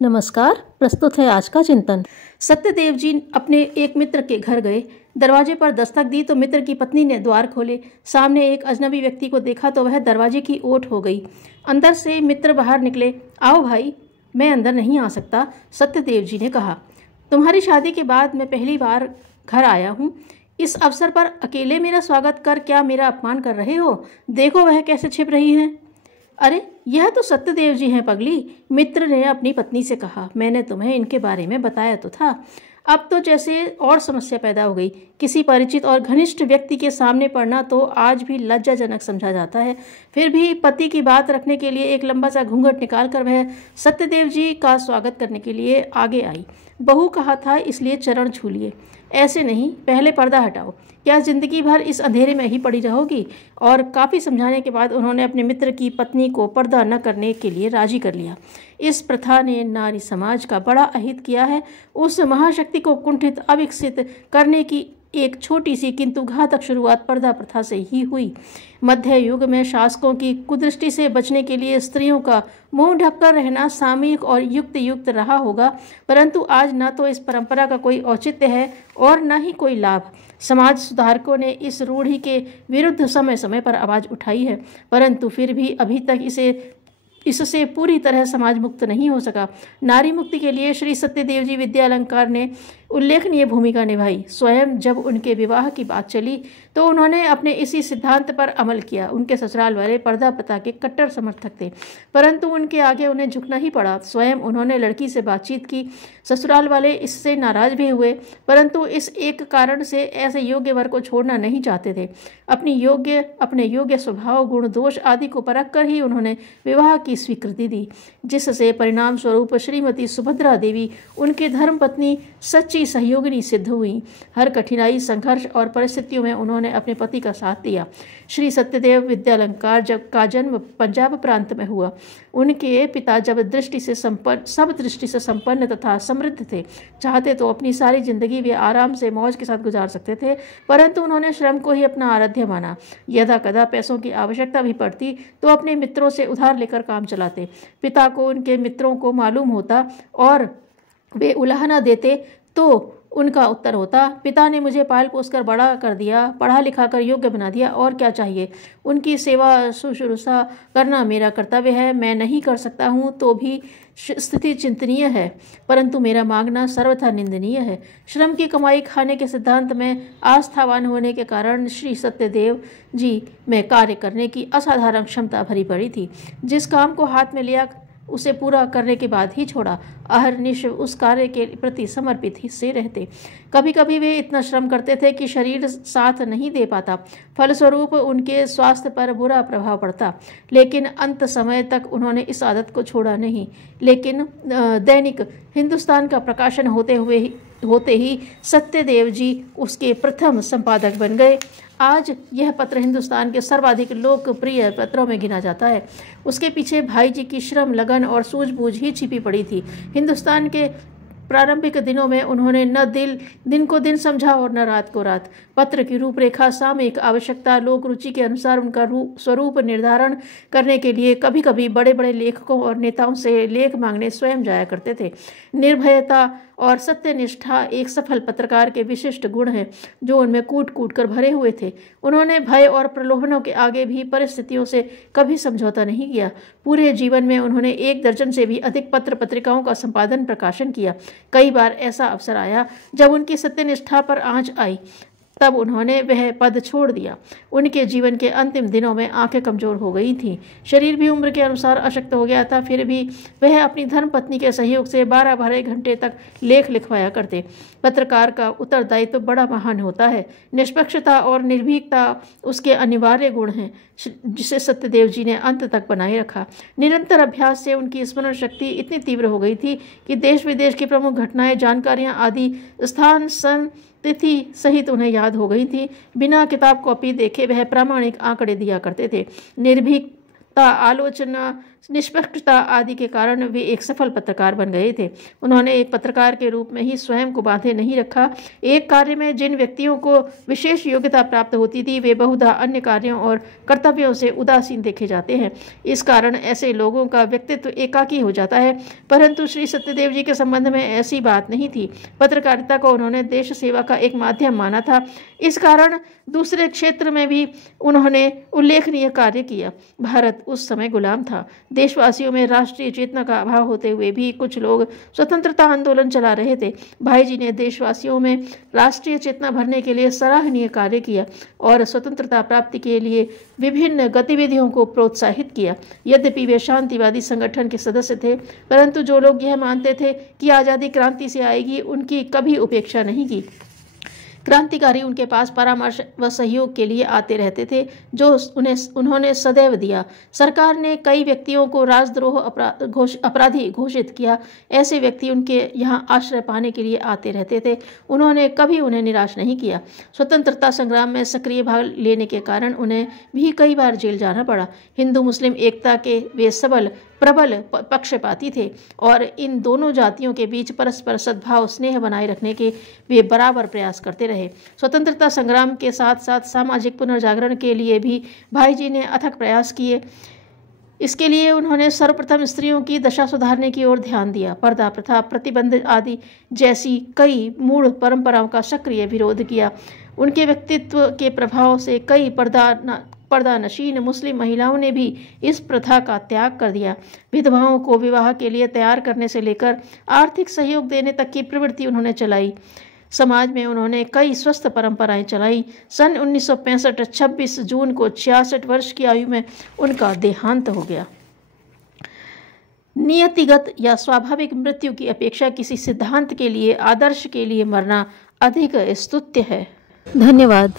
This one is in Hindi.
नमस्कार। प्रस्तुत है आज का चिंतन। सत्यदेव जी अपने एक मित्र के घर गए। दरवाजे पर दस्तक दी तो मित्र की पत्नी ने द्वार खोले। सामने एक अजनबी व्यक्ति को देखा तो वह दरवाजे की ओट हो गई। अंदर से मित्र बाहर निकले। आओ भाई, मैं अंदर नहीं आ सकता, सत्यदेव जी ने कहा। तुम्हारी शादी के बाद मैं पहली बार घर आया हूँ। इस अवसर पर अकेले मेरा स्वागत कर क्या मेरा अपमान कर रहे हो? देखो वह कैसे छिप रही हैं। अरे, यह तो सत्यदेव जी हैं पगली, मित्र ने अपनी पत्नी से कहा। मैंने तुम्हें इनके बारे में बताया तो था। अब तो जैसे और समस्या पैदा हो गई। किसी परिचित और घनिष्ठ व्यक्ति के सामने पड़ना तो आज भी लज्जाजनक समझा जाता है। फिर भी पति की बात रखने के लिए एक लंबा सा घूंघट निकालकर वह सत्यदेव जी का स्वागत करने के लिए आगे आई। बहू कहा था इसलिए चरण छू लिए। ऐसे नहीं, पहले पर्दा हटाओ। क्या जिंदगी भर इस अंधेरे में ही पड़ी रहोगी? और काफ़ी समझाने के बाद उन्होंने अपने मित्र की पत्नी को पर्दा न करने के लिए राजी कर लिया। इस प्रथा ने नारी समाज का बड़ा अहित किया है। उस महाशक्ति को कुंठित अविकसित करने की एक छोटी सी किंतु घातक शुरुआत पर्दा प्रथा से ही हुई। मध्य युग में शासकों की कुदृष्टि से बचने के लिए स्त्रियों का मुंह ढककर रहना सामयिक और युक्त रहा होगा, परंतु आज न तो इस परंपरा का कोई औचित्य है और न ही कोई लाभ। समाज सुधारकों ने इस रूढ़ी के विरुद्ध समय समय पर आवाज़ उठाई है, परंतु फिर भी अभी तक इससे पूरी तरह समाज मुक्त नहीं हो सका। नारी मुक्ति के लिए श्री सत्यदेव जी विद्यालंकार ने उल्लेखनीय भूमिका निभाई। स्वयं जब उनके विवाह की बात चली तो उन्होंने अपने इसी सिद्धांत पर अमल किया। उनके ससुराल वाले पर्दा प्रथा के कट्टर समर्थक थे, परंतु उनके आगे उन्हें झुकना ही पड़ा। स्वयं उन्होंने लड़की से बातचीत की। ससुराल वाले इससे नाराज भी हुए, परंतु इस एक कारण से ऐसे योग्य वर को छोड़ना नहीं चाहते थे। अपने योग्य स्वभाव, गुण, दोष आदि को परख कर ही उन्होंने विवाह की स्वीकृति दी, जिससे परिणाम स्वरूप श्रीमती सुभद्रा देवी उनकी धर्मपत्नी सच्ची सहयोगिनी सिद्ध हुई। हर कठिनाई, संघर्ष और परिस्थितियों में उन्होंने अपने पति का साथ दिया। श्री सत्यदेव विद्यालंकार का जन्म पंजाब प्रांत में हुआ। उनके पिता सब दृष्टि से संपन्न तथा समृद्ध थे। चाहते तो अपनी सारी जिंदगी वे आराम से मौज के साथ गुजार सकते थे, परंतु उन्होंने श्रम को ही अपना आराध्य माना। यदा कदा पैसों की आवश्यकता भी पड़ती तो अपने मित्रों से उधार लेकर काम चलाते। पिता को उनके मित्रों को मालूम होता और वे उलाहना देते तो उनका उत्तर होता, पिता ने मुझे पाल पोस कर बड़ा कर दिया, पढ़ा लिखा कर योग्य बना दिया, और क्या चाहिए। उनकी सेवा शुश्रूषा करना मेरा कर्तव्य है। मैं नहीं कर सकता हूँ तो भी स्थिति चिंतनीय है, परंतु मेरा मांगना सर्वथा निंदनीय है। श्रम की कमाई खाने के सिद्धांत में आस्थावान होने के कारण श्री सत्यदेव जी में कार्य करने की असाधारण क्षमता भरी पड़ी थी। जिस काम को हाथ में लिया उसे पूरा करने के बाद ही छोड़ा। अहर्निश उस कार्य के प्रति समर्पित ही से रहते। कभी कभी वे इतना श्रम करते थे कि शरीर साथ नहीं दे पाता। फलस्वरूप उनके स्वास्थ्य पर बुरा प्रभाव पड़ता, लेकिन अंत समय तक उन्होंने इस आदत को छोड़ा नहीं। लेकिन दैनिक हिंदुस्तान का प्रकाशन होते ही सत्यदेव जी उसके प्रथम संपादक बन गए। आज यह पत्र हिंदुस्तान के सर्वाधिक लोकप्रिय पत्रों में गिना जाता है। उसके पीछे भाई जी की श्रम, लगन और सूझबूझ ही छिपी पड़ी थी। हिंदुस्तान के प्रारंभिक दिनों में उन्होंने न दिन को दिन समझा और न रात को रात। पत्र की रूपरेखा, सामयिक आवश्यकता, लोक रुचि के अनुसार उनका स्वरूप निर्धारण करने के लिए कभी कभी बड़े बड़े लेखकों और नेताओं से लेख मांगने स्वयं जाया करते थे। निर्भयता और सत्यनिष्ठा एक सफल पत्रकार के विशिष्ट गुण हैं, जो उनमें कूट कूट कर भरे हुए थे। उन्होंने भय और प्रलोभनों के आगे भी परिस्थितियों से कभी समझौता नहीं किया। पूरे जीवन में उन्होंने 1 दर्जन से भी अधिक पत्र पत्रिकाओं का संपादन प्रकाशन किया। कई बार ऐसा अवसर आया जब उनकी सत्यनिष्ठा पर आंच आई, तब उन्होंने वह पद छोड़ दिया। उनके जीवन के अंतिम दिनों में आंखें कमजोर हो गई थीं, शरीर भी उम्र के अनुसार अशक्त हो गया था। फिर भी वह अपनी धर्मपत्नी के सहयोग से 12 घंटे तक लेख लिखवाया करते। पत्रकार का उत्तरदायित्व बड़ा महान होता है। निष्पक्षता और निर्भीकता उसके अनिवार्य गुण हैं, जिसे सत्यदेव जी ने अंत तक बनाए रखा। निरंतर अभ्यास से उनकी स्मरण शक्ति इतनी तीव्र हो गई थी कि देश विदेश की प्रमुख घटनाएं, जानकारियां आदि स्थान, सन, तिथि सहित उन्हें याद हो गई थी। बिना किताब कॉपी देखे वह प्रामाणिक आंकड़े दिया करते थे। निर्भीकता, आलोचना निष्पक्षता आदि के कारण वे एक सफल पत्रकार बन गए थे। उन्होंने एक पत्रकार के रूप में ही स्वयं को बांधे नहीं रखा। एक कार्य में जिन व्यक्तियों को विशेष योग्यता प्राप्त होती थी वे बहुधा अन्य कार्यों और कर्तव्यों से उदासीन देखे जाते हैं। इस कारण ऐसे लोगों का व्यक्तित्व एकाकी हो जाता है। परंतु श्री सत्यदेव जी के संबंध में ऐसी बात नहीं थी। पत्रकारिता को उन्होंने देश सेवा का एक माध्यम माना था। इस कारण दूसरे क्षेत्र में भी उन्होंने उल्लेखनीय कार्य किया। भारत उस समय गुलाम था। देशवासियों में राष्ट्रीय चेतना का अभाव होते हुए भी कुछ लोग स्वतंत्रता आंदोलन चला रहे थे। भाई जी ने देशवासियों में राष्ट्रीय चेतना भरने के लिए सराहनीय कार्य किया और स्वतंत्रता प्राप्ति के लिए विभिन्न गतिविधियों को प्रोत्साहित किया। यद्यपि वे शांतिवादी संगठन के सदस्य थे, परंतु जो लोग यह मानते थे कि आज़ादी क्रांति से आएगी, उनकी कभी उपेक्षा नहीं की। क्रांतिकारी उनके पास परामर्श व सहयोग के लिए आते रहते थे, जो उन्होंने सदैव दिया। सरकार ने कई व्यक्तियों को राजद्रोह अपराधी घोषित किया। ऐसे व्यक्ति उनके यहाँ आश्रय पाने के लिए आते रहते थे। उन्होंने कभी उन्हें निराश नहीं किया। स्वतंत्रता संग्राम में सक्रिय भाग लेने के कारण उन्हें भी कई बार जेल जाना पड़ा। हिंदू मुस्लिम एकता के वे प्रबल पक्षपाती थे और इन दोनों जातियों के बीच परस्पर सद्भाव स्नेह बनाए रखने के वे बराबर प्रयास करते रहे। स्वतंत्रता संग्राम के साथ साथ सामाजिक पुनर्जागरण के लिए भी भाई जी ने अथक प्रयास किए। इसके लिए उन्होंने सर्वप्रथम स्त्रियों की दशा सुधारने की ओर ध्यान दिया। पर्दा प्रथा, प्रतिबंध आदि जैसी कई मूढ़ परंपराओं का सक्रिय विरोध किया। उनके व्यक्तित्व के प्रभाव से कई पर्दानशीन मुस्लिम महिलाओं ने भी इस प्रथा का त्याग कर दिया। विधवाओं को विवाह के लिए तैयार करने से लेकर आर्थिक सहयोग देने तक की प्रवृत्ति उन्होंने चलाई। समाज में उन्होंने कई स्वस्थ परंपराएं चलाई। सन 1965 26 जून को 66 वर्ष की आयु में उनका देहांत हो गया। नियतिगत या स्वाभाविक मृत्यु की अपेक्षा किसी सिद्धांत के लिए, आदर्श के लिए मरना अधिक स्तुत्य है। धन्यवाद।